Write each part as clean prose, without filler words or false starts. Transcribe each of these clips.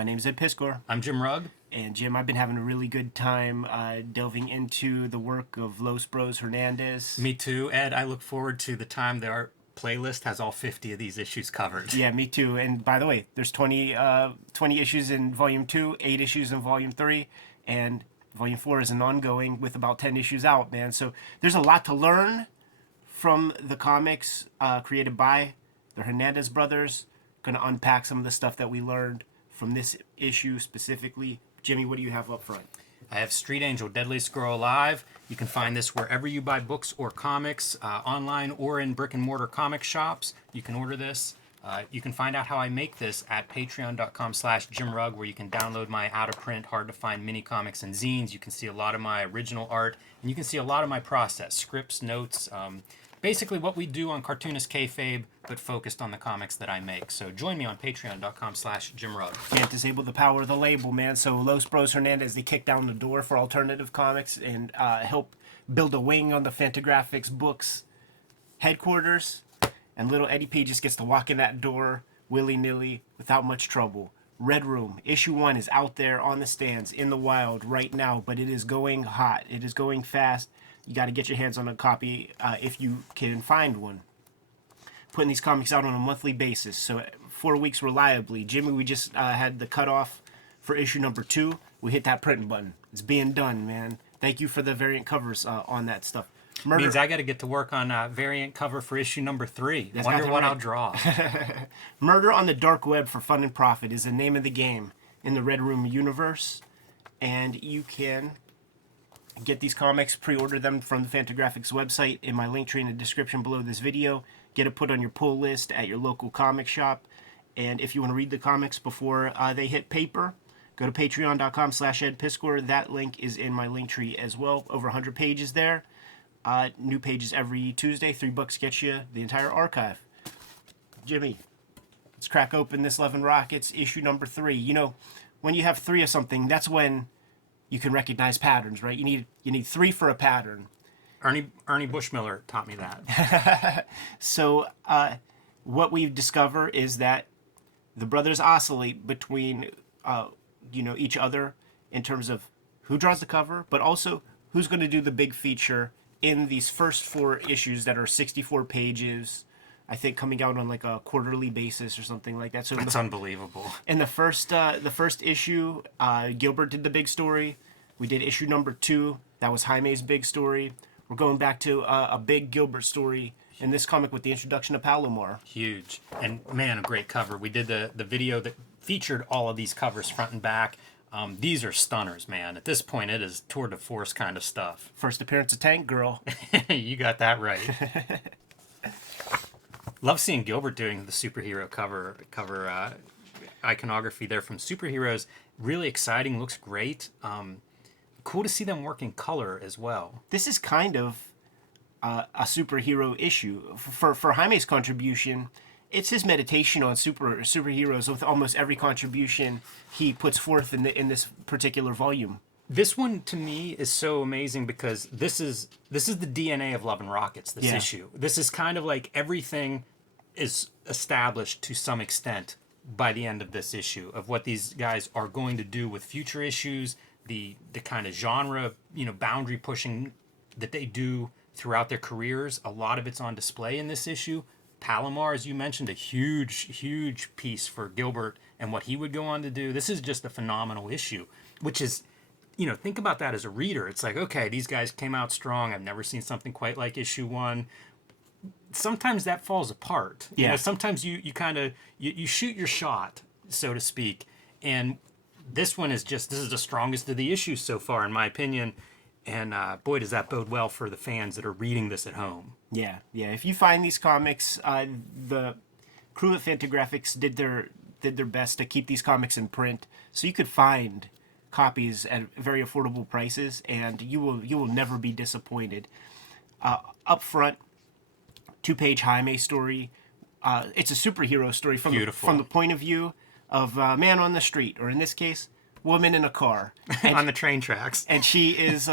My name's Ed Piskor. I'm Jim Rugg. And Jim, I've been having a really good time delving into the work of Los Bros Hernandez. Me too, Ed. I look forward to the time that our playlist has all 50 of these issues covered. Yeah, me too. And by the way, there's 20 issues in Volume 2, 8 issues in Volume 3, and Volume 4 is an ongoing with about 10 issues out, man. So there's a lot to learn from the comics created by the Hernandez brothers. Going to unpack some of the stuff that we learned from this issue specifically. Jimmy, what do you have up front? I have Street Angel, Deadliest Girl Alive. You can find this wherever you buy books or comics, online or in brick and mortar comic shops. You can order this. You can find out how I make this at patreon.com/JimRugg, where you can download my out-of-print, hard-to-find mini comics and zines. You can see a lot of my original art, and you can see a lot of my process, scripts, notes, basically what we do on Cartoonist Kayfabe, but focused on the comics that I make. So join me on patreon.com/JimRugg. Can't disable the power of the label, man. So Los Bros Hernandez, they kick down the door for alternative comics and help build a wing on the Fantagraphics Books headquarters. And little Eddie P just gets to walk in that door willy-nilly without much trouble. Red Room, issue 1 is out there on the stands in the wild right now, but it is going hot. It is going fast. You got to get your hands on a copy if you can find one. Putting these comics out on a monthly basis, so 4 weeks reliably. Jimmy, we just had the cutoff for issue number 2. We hit that printing button. It's being done, man. Thank you for the variant covers on that stuff. Murder. Means I got to get to work on variant cover for issue number 3. That's Wonder what I'll draw. Murder on the Dark Web for Fun and Profit is the name of the game in the Red Room universe, and you can get these comics, pre-order them from the Fantagraphics website in my link tree in the description below this video. Get it put on your pull list at your local comic shop. And if you want to read the comics before they hit paper, go to patreon.com/EdPiskor. That link is in my link tree as well. Over 100 pages there. New pages every Tuesday. $3 gets you the entire archive. Jimmy, let's crack open this Love and Rockets issue number 3. You know, when you have 3 of something, that's when you can recognize patterns, right? You need 3 for a pattern. Ernie Bushmiller taught me that. So what we discover is that the brothers oscillate between each other in terms of who draws the cover, but also who's going to do the big feature in these first 4 issues that are 64 pages, I think, coming out on like a quarterly basis or something like that. So that's unbelievable. In the first issue, Gilbert did the big story. We did issue number 2. That was Jaime's big story. We're going back to a big Gilbert story in this comic with the introduction of Palomar. Huge. And man, a great cover. We did the video that featured all of these covers front and back. These are stunners, man. At this point, it is tour de force kind of stuff. First appearance of Tank Girl. You got that right. Love seeing Gilbert doing the superhero cover iconography there from Superheroes. Really exciting. Looks great. Cool to see them work in color as well. This is kind of a superhero issue. For Jaime's contribution, it's his meditation on superheroes with almost every contribution he puts forth in this particular volume. This one to me is so amazing because this is the DNA of Love and Rockets, this issue. This is kind of like everything is established to some extent by the end of this issue of what these guys are going to do with future issues, the kind of genre, boundary pushing that they do throughout their careers. A lot of it's on display in this issue. Palomar, as you mentioned, a huge piece for Gilbert and what he would go on to do. This is just a phenomenal issue, which is, think about that as a reader. It's like, okay, these guys came out strong. I've never seen something quite like issue 1. Sometimes that falls apart. Yeah. Sometimes you kind of, you shoot your shot, so to speak. And this one is this is the strongest of the issues so far, in my opinion. And boy, does that bode well for the fans that are reading this at home. Yeah. If you find these comics, the crew at Fantagraphics did their best to keep these comics in print, so you could find copies at very affordable prices, and you will never be disappointed. Up front, 2-page Jaime story. It's a superhero story from the point of view of a man on the street, or in this case, woman in a car on the train tracks, and she is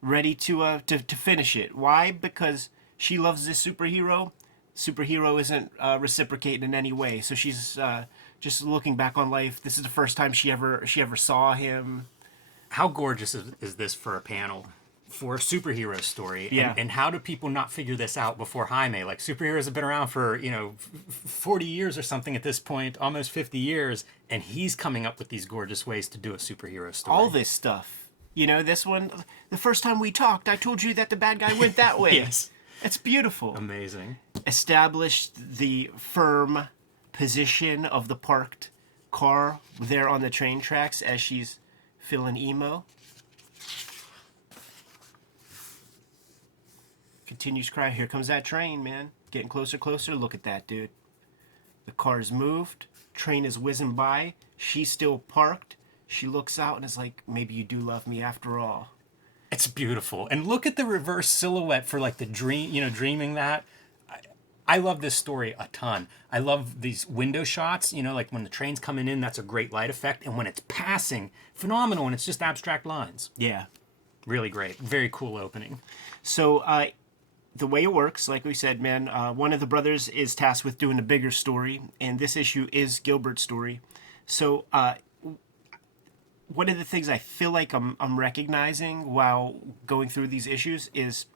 ready to finish it. Why? Because she loves this superhero. Superhero isn't reciprocating in any way, so she's just looking back on life. This is the first time she ever saw him. How gorgeous is this for a panel for a superhero story? Yeah. And how do people not figure this out before Jaime? Like, superheroes have been around for, 40 years or something at this point, almost 50 years, and he's coming up with these gorgeous ways to do a superhero story. All this stuff. This one, the first time we talked, I told you that the bad guy went that way. Yes. It's beautiful. Amazing. Established the firm position of the parked car there on the train tracks as she's feeling emo. Continues crying. Here comes that train, man. Getting closer, closer. Look at that, dude. The car's moved. Train is whizzing by. She's still parked. She looks out and is like, maybe you do love me after all. It's beautiful. And look at the reverse silhouette for like the dream, dreaming that. I love this story a ton. I love these window shots, like when the train's coming in, that's a great light effect. And when it's passing, phenomenal. And it's just abstract lines. Yeah. Really great. Very cool opening. So, the way it works, like we said, man, one of the brothers is tasked with doing a bigger story, and this issue is Gilbert's story. So, one of the things I feel like I'm recognizing while going through these issues is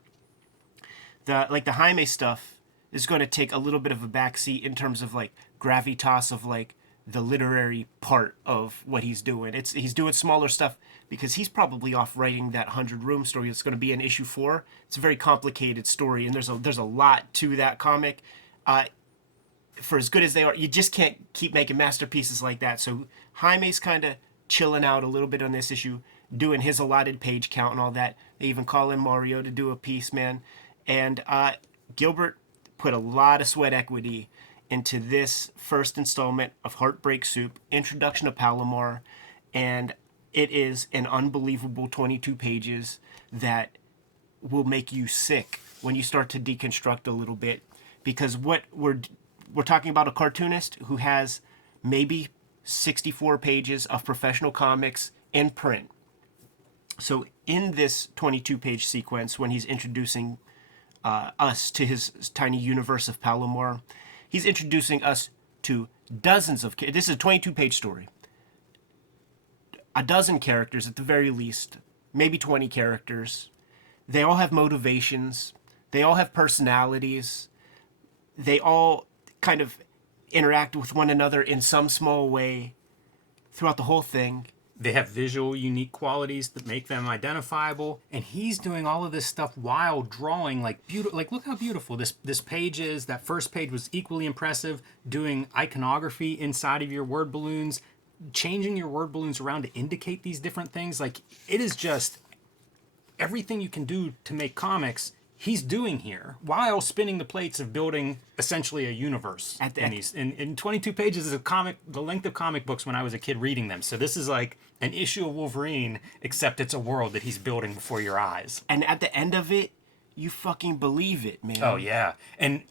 the Jaime stuff is going to take a little bit of a backseat in terms of like gravitas of like the literary part of what he's doing. He's doing smaller stuff because he's probably off writing that 100-room story that's going to be in issue 4. It's a very complicated story, and there's a lot to that comic. For as good as they are, you just can't keep making masterpieces like that. So Jaime's kind of chilling out a little bit on this issue, doing his allotted page count and all that. They even call in Mario to do a piece, man. And Gilbert put a lot of sweat equity into this first installment of Heartbreak Soup, Introduction to Palomar, and it is an unbelievable 22 pages that will make you sick when you start to deconstruct a little bit, because what we're talking about a cartoonist who has maybe 64 pages of professional comics in print. So in this 22-page sequence, when he's introducing us to his tiny universe of Palomar, he's introducing us to dozens of... This is a 22-page story. A dozen characters at the very least, maybe 20 characters. They all have motivations. They all have personalities. They all kind of interact with one another in some small way throughout the whole thing. They have visual, unique qualities that make them identifiable, and he's doing all of this stuff while drawing like beautiful. Like, look how beautiful this page is. That first page was equally impressive. Doing iconography inside of your word balloons, changing your word balloons around to indicate these different things. Like, it is just everything you can do to make comics. He's doing here while spinning the plates of building essentially a universe. In 22 pages is a comic, the length of comic books when I was a kid reading them. So this is like an issue of Wolverine, except it's a world that he's building before your eyes. And at the end of it, you fucking believe it, man. Oh yeah. And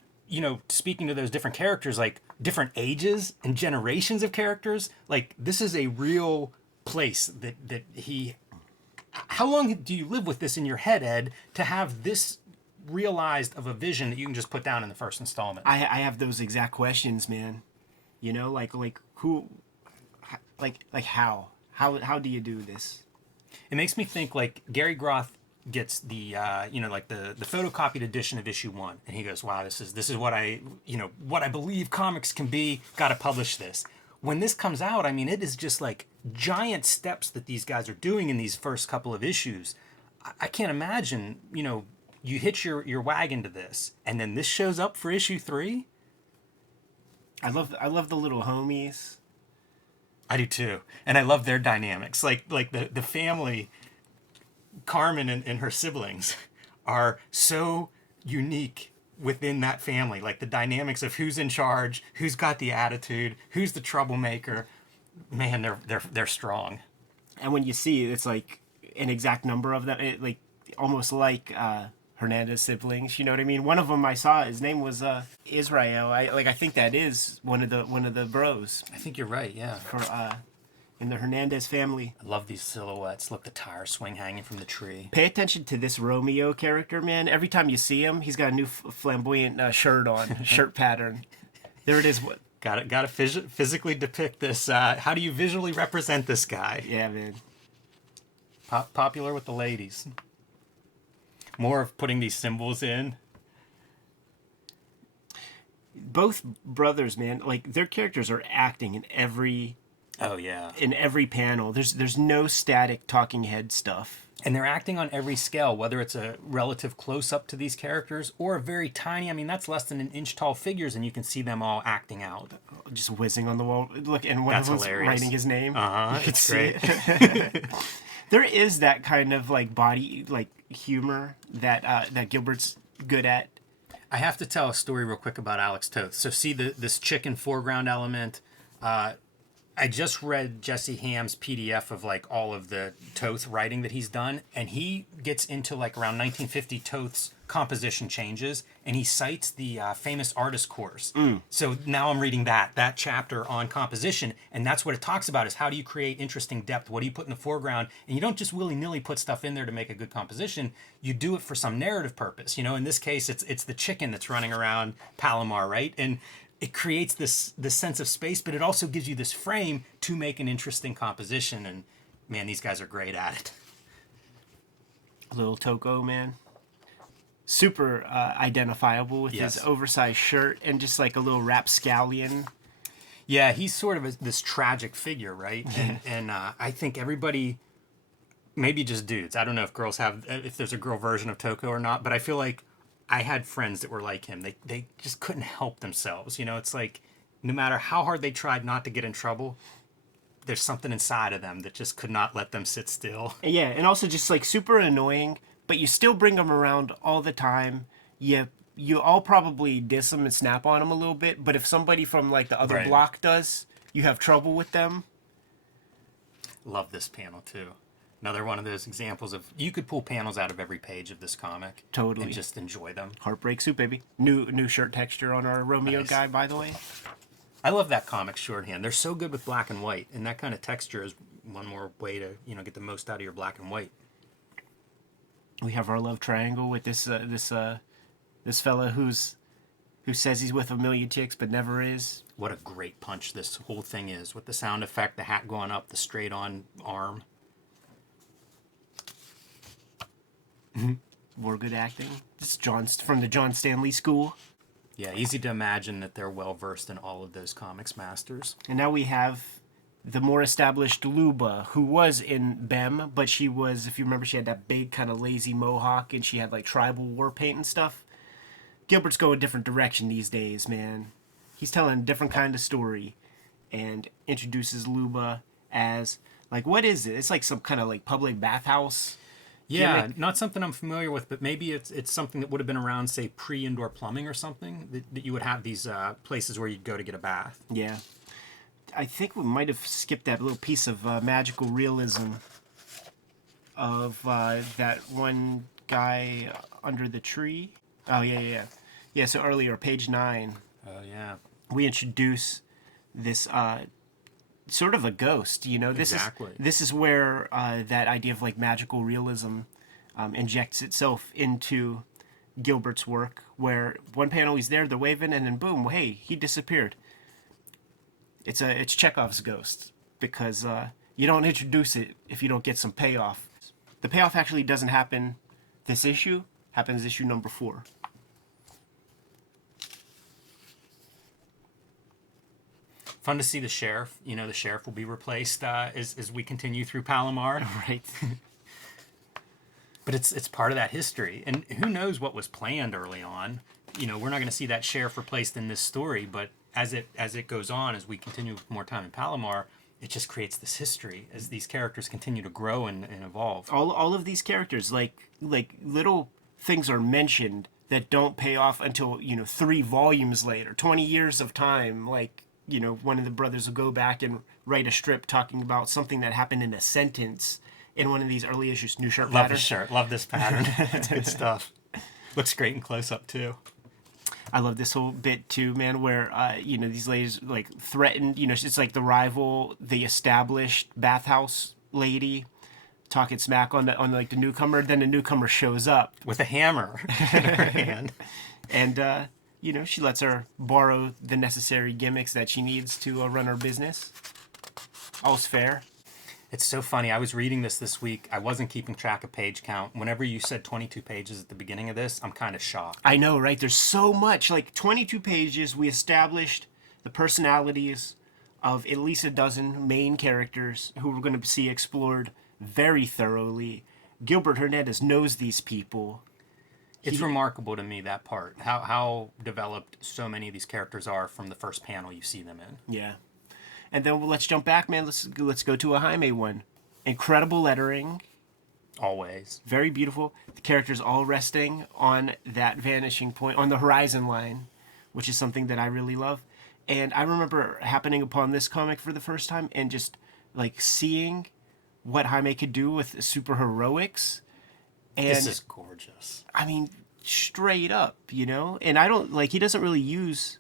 speaking to those different characters, like different ages and generations of characters, like this is a real place that he. How long do you live with this in your head, Ed, to have this realized of a vision that you can just put down in the first installment? I have those exact questions, man. Like who, like how do you do this? It makes me think like Gary Groth gets the like the photocopied edition of issue 1, and he goes, wow, this is what I believe comics can be. Got to publish this. When this comes out, I mean, it is just like giant steps that these guys are doing in these first couple of issues. I can't imagine, you hitch your wagon to this, and then this shows up for issue 3. I love the little homies. I do too, and I love their dynamics. Like the family, Carmen and her siblings, are so unique within that family. Like the dynamics of who's in charge, who's got the attitude, who's the troublemaker. Man, they're strong. And when you see it's like an exact number of them, almost like Hernandez siblings. You know what I mean? One of them I saw, his name was Israel. I think that is one of the bros. I think you're right. Yeah. For in the Hernandez family. I love these silhouettes. Look, the tire swing hanging from the tree. Pay attention to this Romeo character, man. Every time you see him, he's got a new flamboyant shirt on, shirt pattern. There it is. Gotta physically depict this. How do you visually represent this guy? Yeah, man. Popular with the ladies. More of putting these symbols in. Both brothers, man, like their characters are acting in every Oh yeah. in every panel. There's no static talking head stuff. And they're acting on every scale, whether it's a relative close-up to these characters or a very tiny, I mean, that's less than an inch tall figures, and you can see them all acting out. Just whizzing on the wall. Look, and one That's of them's hilarious. writing his name. Uh-huh, it's great. There is that kind of like body like humor that that Gilbert's good at. I have to tell a story real quick about Alex Toth. So see this chicken foreground element. I just read Jesse Ham's PDF of like all of the Toth writing that he's done, and he gets into like around 1950 Toth's composition changes, and he cites the famous artist course. So now I'm reading that chapter on composition, and that's what it talks about: is how do you create interesting depth? What do you put in the foreground? And you don't just willy-nilly put stuff in there to make a good composition. You do it for some narrative purpose. You know, in this case, it's the chicken that's running around Palomar, right? And it creates this sense of space, but it also gives you this frame to make an interesting composition. And man, these guys are great at it. Little Toko, man. Super identifiable with Yes. his oversized shirt and just like a little rapscallion. Yeah, he's sort of this tragic figure, right? And I think everybody, maybe just dudes, I don't know if girls if there's a girl version of Toko or not, but I feel like I had friends that were like him. They just couldn't help themselves. You know, it's like no matter how hard they tried not to get in trouble, there's something inside of them that just could not let them sit still. Yeah, and also just like super annoying, but you still bring them around all the time. You all probably diss them and snap on them a little bit, but if somebody from like the other Right. block does, you have trouble with them. Love this panel too. Another one of those examples of you could pull panels out of every page of this comic. Totally. And just enjoy them. Heartbreak Soup, baby. New shirt texture on our Romeo Nice. guy, by the way. I love that comic shorthand. They're so good with black and white, and that kind of texture is one more way to get the most out of your black and white. We have our love triangle with this fella who says he's with a million chicks but never is. What a great punch this whole thing is, with the sound effect, the hat going up, the straight on arm. More good acting. This is from the John Stanley School. Yeah, easy to imagine that they're well versed in all of those comics masters. And now we have the more established Luba, who was in Bem, but she was, if you remember, she had that big kind of lazy mohawk and she had like tribal war paint and stuff. Gilbert's going a different direction these days, man. He's telling a different kind of story and introduces Luba as, like, what is it? It's like some kind of like public bathhouse. Yeah, gimmick. not something I'm familiar with, but maybe it's something that would have been around, say, pre-indoor plumbing or something, that you would have these places where you'd go to get a bath. Yeah. I think we might have skipped that little piece of magical realism of that one guy under the tree. Oh, yeah. Yeah, so earlier, page 9, Oh, yeah. we introduce this sort of a ghost, you know? Exactly. This is where that idea of, like, magical realism injects itself into Gilbert's work, where one panel he's there, they're waving, and then boom, hey, he disappeared. It's Chekhov's ghost, because you don't introduce it if you don't get some payoff. The payoff actually doesn't happen this issue, happens issue number 4. Fun to see the sheriff. You know, the sheriff will be replaced as we continue through Palomar. Right. But it's part of that history. And who knows what was planned early on. You know, we're not going to see that sheriff replaced in this story, but as it goes on, as we continue with more time in Palomar, it just creates this history as these characters continue to grow and evolve. All of these characters, like little things are mentioned that don't pay off until, 3 volumes later, 20 years of time. Like, one of the brothers will go back and write a strip talking about something that happened in a sentence in one of these early issues. New shirt Love pattern. this shirt. Love this pattern. It's good stuff. Looks great in close up too. I love this whole bit too, man, where these ladies like threatened, it's like the rival, the established bathhouse lady talking smack on the newcomer. Then the newcomer shows up With a hammer in her hand. and she lets her borrow the necessary gimmicks that she needs to run her business. All's fair. It's so funny. I was reading this week. I wasn't keeping track of page count. Whenever you said 22 pages at the beginning of this, I'm kind of shocked. I know, right? There's so much. Like 22 pages, we established the personalities of at least a dozen main characters who we're going to see explored very thoroughly. Gilbert Hernandez knows these people. It's remarkable to me, that part. How developed so many of these characters are from the first panel you see them in. Yeah. And then let's jump back, man. Let's go to a Jaime one. Incredible lettering. Always. Very beautiful. The characters all resting on that vanishing point, on the horizon line, which is something that I really love. And I remember happening upon this comic for the first time and just like seeing what Jaime could do with superheroics. And This is gorgeous. I mean, straight up, And I don't he doesn't really use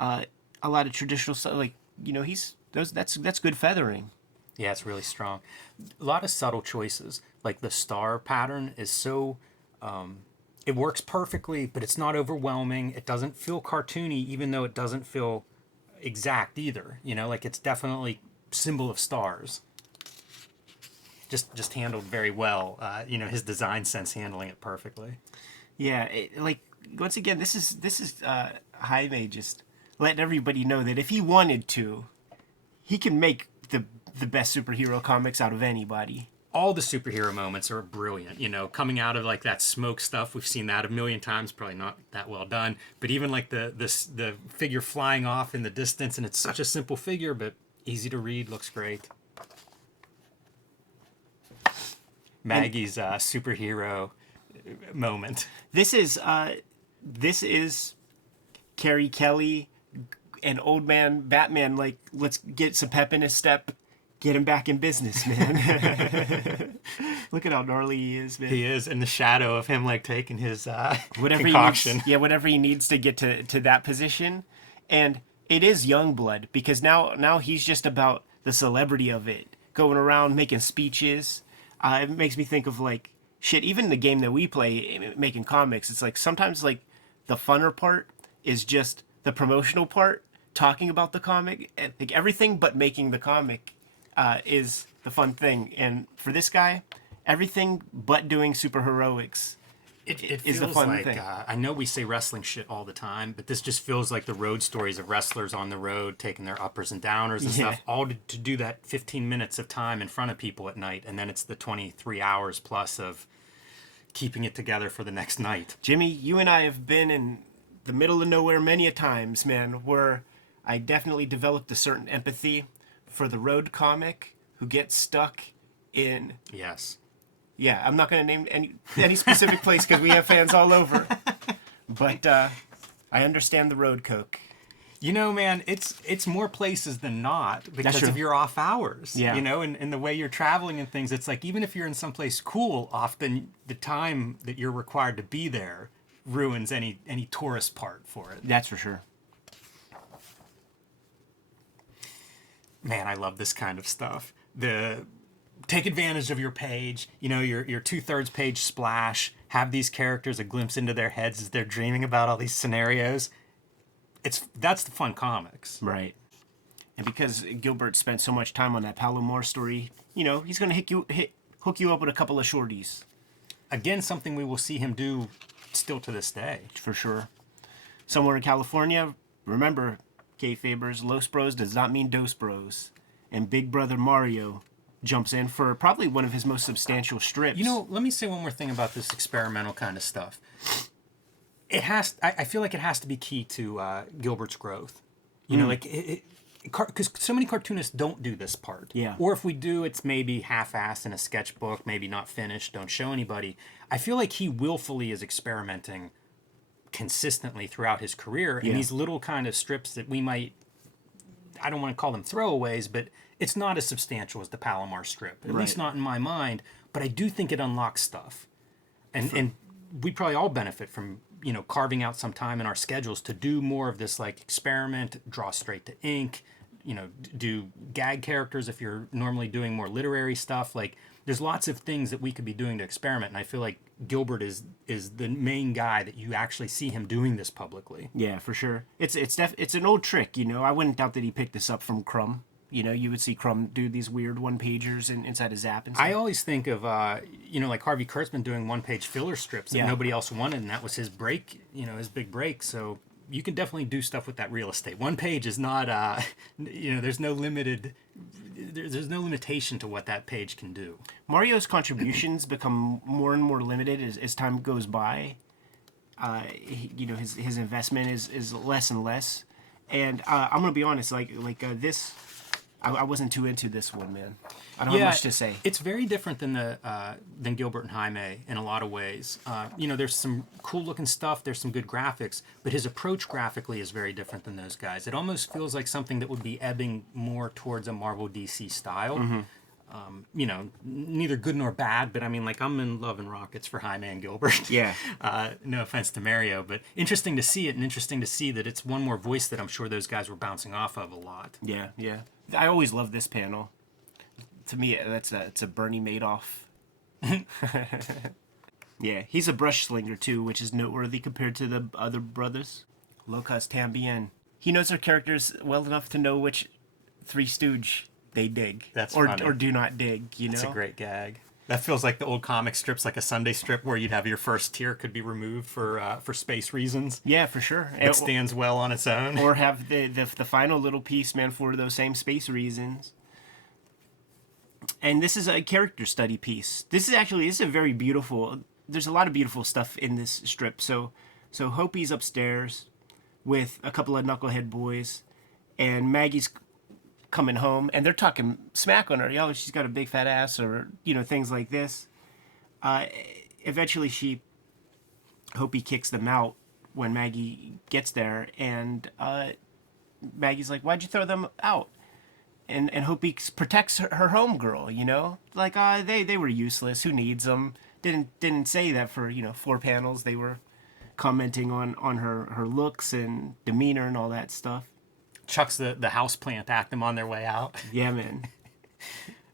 a lot of traditional stuff. Like, that's good feathering. Yeah, it's really strong. A lot of subtle choices. Like the star pattern is so, it works perfectly, but it's not overwhelming. It doesn't feel cartoony, even though it doesn't feel exact either. It's definitely symbol of stars. Just handled very well. His design sense handling it perfectly. Yeah, once again, this is Jaime just letting everybody know that if he wanted to, he can make the best superhero comics out of anybody. All the superhero moments are brilliant. Coming out of like that smoke stuff, we've seen that a million times. Probably not that well done, but even like the figure flying off in the distance, and it's such a simple figure, but easy to read. Looks great. Maggie's superhero moment. This is Carrie Kelly and old man Batman. Like, let's get some pep in his step, get him back in business, man. Look at how gnarly he is, man. He is in the shadow of him, like taking his whatever concoction. Whatever he needs to get to that position, and it is Youngblood because now he's just about the celebrity of it, going around making speeches. It makes me think of like shit. Even the game that we play, making comics, it's like sometimes like the funner part is just the promotional part, talking about the comic. Like everything but making the comic is the fun thing. And for this guy, everything but doing superheroics It is the feels fun like, thing. I know we say wrestling shit all the time, but this just feels like the road stories of wrestlers on the road taking their uppers and downers and stuff, all to do that 15 minutes of time in front of people at night, and then it's the 23 hours plus of keeping it together for the next night. Jimmy, you and I have been in the middle of nowhere many a times, man, where I definitely developed a certain empathy for the road comic who gets stuck in... Yes. Yeah, I'm not going to name any specific place because we have fans all over. But I understand the road coke. Man, it's more places than not because true. of your off hours. Yeah. And the way you're traveling and things. It's like even if you're in someplace cool, often the time that you're required to be there ruins any tourist part for it. That's for sure. Man, I love this kind of stuff. Take advantage of your page, your 2/3 page splash, have these characters a glimpse into their heads as they're dreaming about all these scenarios. That's the fun comics. Right. And because Gilbert spent so much time on that Palomar story, he's going to hook you up with a couple of shorties. Again, something we will see him do still to this day. For sure. Somewhere in California, remember, Kayfabers, Los Bros does not mean Dos Bros. And Big Brother Mario jumps in for probably one of his most substantial strips. Let me say one more thing about this experimental kind of stuff. I feel like it has to be key to Gilbert's growth. Because so many cartoonists don't do this part. Yeah. Or if we do, it's maybe half-assed in a sketchbook, maybe not finished, don't show anybody. I feel like he willfully is experimenting consistently throughout his career. And these little kind of strips that we might, I don't want to call them throwaways, but it's not as substantial as the Palomar strip, at least not in my mind. But I do think it unlocks stuff. And we probably all benefit from, carving out some time in our schedules to do more of this, like, experiment, draw straight to ink, do gag characters if you're normally doing more literary stuff. Like, there's lots of things that we could be doing to experiment, and I feel like Gilbert is the main guy that you actually see him doing this publicly. Yeah, for sure. It's an old trick, you know. I wouldn't doubt that he picked this up from Crumb. You know, you would see Crumb do these weird one-pagers inside his Zap and stuff. I always think of, like Harvey Kurtzman doing one-page filler strips that nobody else wanted, and that was his break, his big break. So you can definitely do stuff with that real estate. One page is not, there's no limitation to what that page can do. Mario's contributions become more and more limited as time goes by. His investment is less and less. And I'm gonna be honest, this. I wasn't too into this one, man. I don't have much to say. It's very different than Gilbert and Jaime in a lot of ways. There's some cool looking stuff. There's some good graphics, but his approach graphically is very different than those guys. It almost feels like something that would be ebbing more towards a Marvel DC style. Mm-hmm. Neither good nor bad, but I mean, like, I'm in love and rockets for Jaime and Gilbert. Yeah. No offense to Mario, but interesting to see it, and interesting to see that it's one more voice that I'm sure those guys were bouncing off of a lot. Yeah, yeah. I always love this panel. To me, it's a Bernie Madoff. Yeah, he's a brush slinger too, which is noteworthy compared to the other brothers. Locas Tambien. He knows their characters well enough to know which Three Stooge they dig. That's or funny. Or do not dig. That's a great gag. That feels like the old comic strips, like a Sunday strip where you'd have your first tier could be removed for space reasons. Yeah, for sure. It stands well on its own. Or have the final little piece, man, for those same space reasons. And this is a character study piece. This is a very beautiful. There's a lot of beautiful stuff in this strip. So Hopi's upstairs with a couple of knucklehead boys, and Maggie's coming home, and they're talking smack on her. Yo, she's got a big fat ass, or things like this. Eventually, Hopi kicks them out when Maggie gets there, and Maggie's like, "Why'd you throw them out?" And Hopi protects her homegirl. Like, they were useless. Who needs them? Didn't say that for 4 panels. They were commenting on her looks and demeanor and all that stuff. Chucks the houseplant at them on their way out. Yeah, man.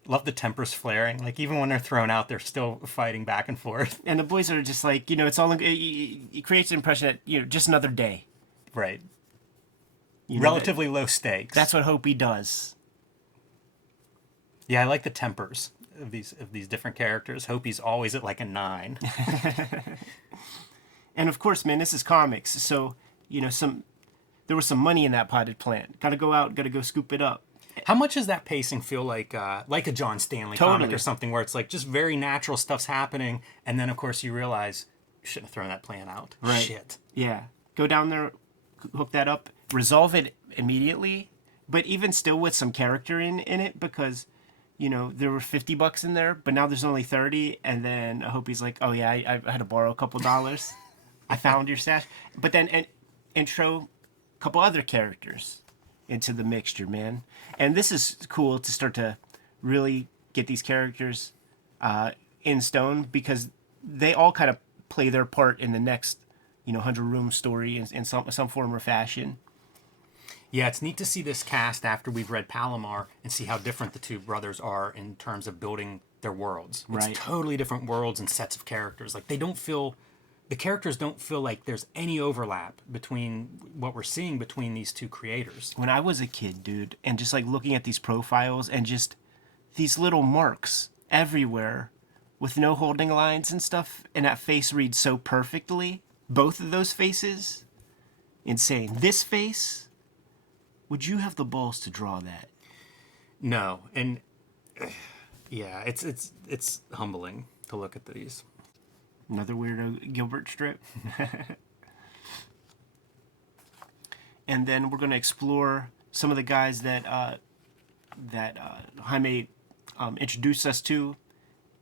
Love the tempers flaring. Like, even when they're thrown out, they're still fighting back and forth. And the boys are just like, it's all. It creates an impression that just another day. Right. Relatively low stakes. That's what Hopi does. Yeah, I like the tempers of these different characters. Hopi's always at like a 9. And of course, man, this is comics, so there was some money in that potted plant. Gotta go out, gotta go scoop it up. How much does that pacing feel like a John Stanley comic or something, where it's like just very natural stuff's happening, and then of course you realize you shouldn't have thrown that plant out. Right. Shit. Yeah. Go down there, hook that up, resolve it immediately, but even still with some character in it, because there were $50 in there, but now there's only 30, and then I hope he's like, "Oh yeah, I had to borrow a couple dollars. I found your stash." But then intro a couple other characters into the mixture, man. And this is cool to start to really get these characters in stone, because they all kind of play their part in the next 100-room story in some form or fashion. Yeah, it's neat to see this cast after we've read Palomar and see how different the two brothers are in terms of building their worlds. It's Right. totally different worlds and sets of characters. Like, the characters don't feel like there's any overlap between what we're seeing between these two creators. When I was a kid, dude, and just like looking at these profiles and just these little marks everywhere with no holding lines and stuff, and that face reads so perfectly. Both of those faces, insane. This face, would you have the balls to draw that? No, and yeah, it's humbling to look at these. Another weirdo Gilbert strip. And then we're going to explore some of the guys that Jaime introduced us to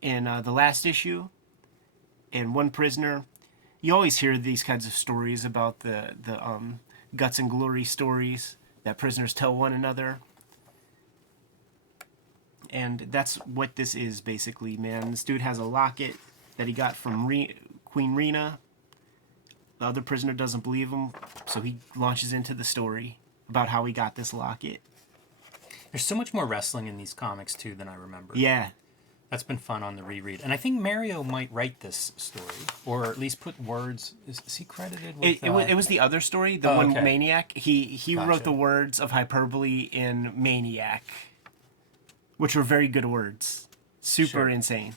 in the last issue. And one prisoner. You always hear these kinds of stories about the guts and glory stories that prisoners tell one another. And that's what this is, basically, man. This dude has a locket that he got from Queen Rena. The other prisoner doesn't believe him, so he launches into the story about how he got this locket. There's so much more wrestling in these comics, too, than I remember. Yeah. That's been fun on the reread. And I think Mario might write this story, or at least put words. Is he credited with... It was the other story, the one okay. Maniac. He Gotcha. wrote the words of hyperbole in Maniac, which were very good words. Super Sure. insane.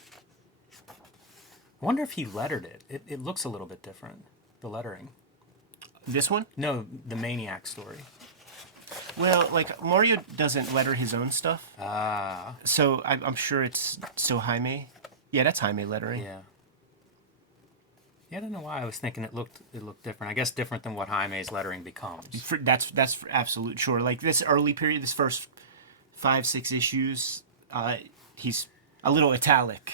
I wonder if he lettered it. It looks a little bit different, the lettering. This one? No, the Maniac story. Well, like, Mario doesn't letter his own stuff. Ah. So I'm sure it's still Jaime. Yeah, that's Jaime lettering. Yeah. Yeah, I don't know why I was thinking it looked different. I guess different than what Jaime's lettering becomes. That's for absolute sure. Like, this early period, this first 5-6 issues, he's a little italic.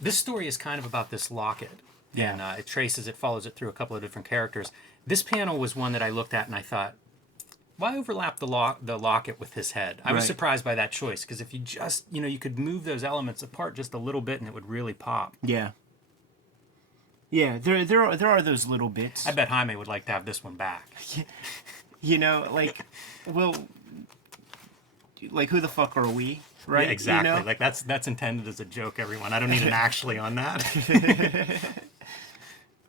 This story is kind of about this locket. Yeah. And it follows it through a couple of different characters. This panel was one that I looked at and I thought, why overlap the locket with his head? I was Right. surprised by that choice, because if you just, you could move those elements apart just a little bit and it would really pop. Yeah. Yeah, there are those little bits. I bet Jaime would like to have this one back. Like, well, like, who the fuck are we, right? Yeah, exactly. You know? Like that's intended as a joke, everyone. I don't need an actually on that.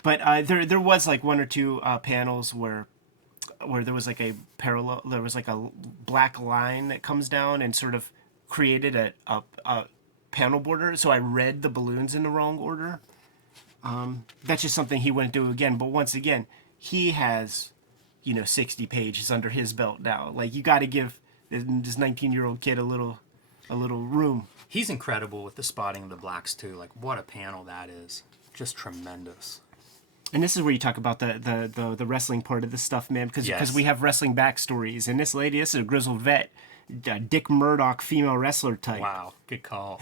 But there was like one or two panels where there was like a parallel, there was like a black line that comes down and sort of created a panel border. So I read the balloons in the wrong order. That's just something he wouldn't do again. But once again, he has, 60 pages under his belt now. Like, you got to give this 19-year-old kid a little room. He's incredible with the spotting of the blacks too. Like, what a panel that is. Just tremendous. And this is where you talk about the wrestling part of this stuff, man, because Yes. we have wrestling backstories. And this lady, this is a grizzled vet, Dick Murdoch female wrestler type. Wow, good call.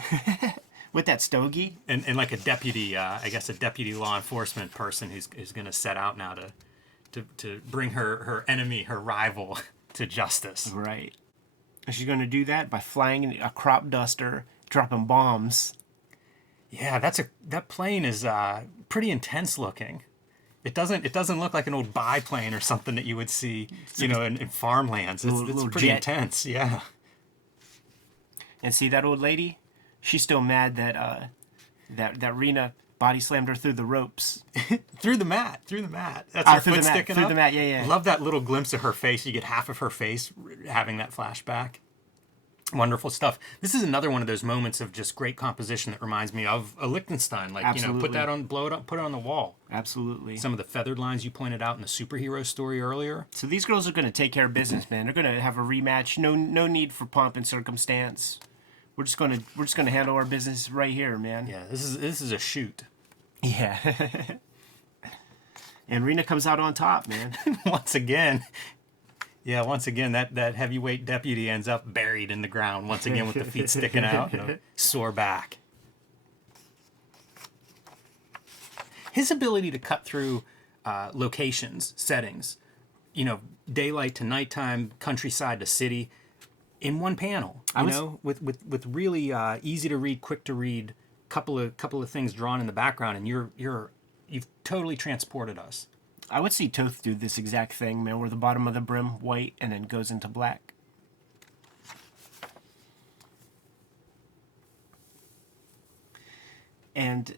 With that stogie. And like a deputy, I guess a deputy law enforcement person who's going to set out now to bring her enemy, her rival, to justice. Right. And she's going to do that by flying in a crop duster, dropping bombs. Yeah, that plane is pretty intense looking. It doesn't look like an old biplane or something that you would see, in farmlands. It's little pretty jet. intense, yeah. And see that old lady? She's still mad that that Rena body slammed her through the ropes. Through the mat. That's her through foot the mat, sticking through up. the mat, yeah. Love that little glimpse of her face. You get half of her face having that flashback. Wonderful stuff. This is another one of those moments of just great composition that reminds me of a Lichtenstein. Like, Absolutely. Put that on, blow it up, put it on the wall. Absolutely. Some of the feathered lines you pointed out in the superhero story earlier. So these girls are going to take care of business, man. They're going to have a rematch. No need for pomp and circumstance. We're just going to handle our business right here, man. Yeah, this is a shoot. Yeah. And Rena comes out on top, man. Once again, that heavyweight deputy ends up buried in the ground once again with the feet sticking out, sore back. His ability to cut through locations, settings, daylight to nighttime, countryside to city, in one panel, with really easy to read, quick to read, couple of things drawn in the background, and you've totally transported us. I would see Toth do this exact thing, man, where the bottom of the brim white and then goes into black. And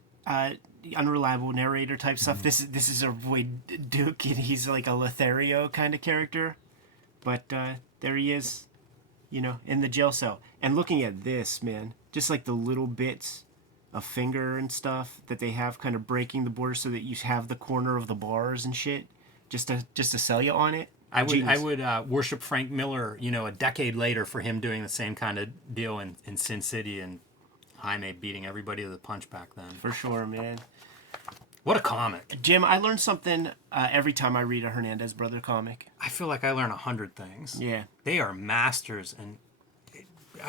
unreliable narrator type stuff. This is a way Duke, and he's like a Lothario kind of character, but there he is, in the jail cell. And looking at this, man, just like the little bits of finger and stuff that they have kind of breaking the border so that you have the corner of the bars and shit just to sell you on it. I Genius. would worship Frank Miller, a decade later for him doing the same kind of deal in Sin City, and Jaime beating everybody to the punch back then. For sure, man. What a comic. Jim, I learn something every time I read a Hernandez brother comic. I feel like I learn 100 things. Yeah. They are masters, and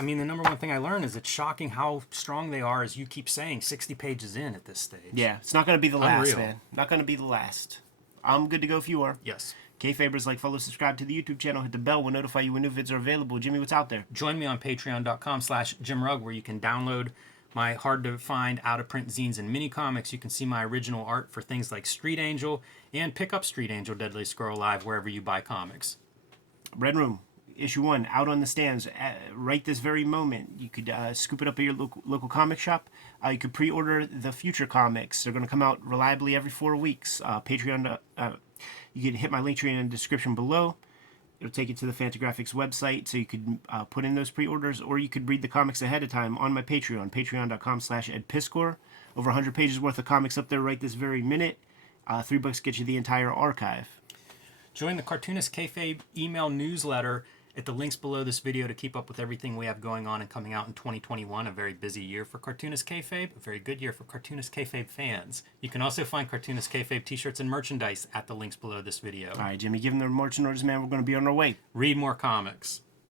the number one thing I learned is it's shocking how strong they are, as you keep saying, 60 pages in at this stage. Yeah, it's not going to be the last, Unreal. man. Not going to be the last. I'm good to go if you are. Yes. Kayfabers, like, follow, subscribe to the YouTube channel, hit the bell, we'll notify you when new vids are available. Jimmy, what's out there? Join me on patreon.com/JimRugg, where you can download my hard-to-find, out-of-print zines and mini-comics. You can see my original art for things like Street Angel, and pick up Street Angel Deadly Scroll Live wherever you buy comics. Red Room. issue 1 out on the stands right this very moment. You could scoop it up at your local comic shop. You could pre-order the future comics. They're going to come out reliably every 4 weeks. Patreon. You can hit my link tree in the description below. It'll take you to the Fantagraphics website, so you could put in those pre-orders, or you could read the comics ahead of time on my Patreon, patreon.com/edpiscor. Over 100 pages worth of comics up there right this very minute. $3 gets you the entire archive. Join the Cartoonist Kayfabe email newsletter at the links below this video to keep up with everything we have going on and coming out in 2021. A very busy year for Cartoonist Kayfabe, a very good year for Cartoonist Kayfabe fans. You can also find Cartoonist Kayfabe t-shirts and merchandise at the links below this video. All right, Jimmy, give them their marching orders, man. We're going to be on our way. Read more comics.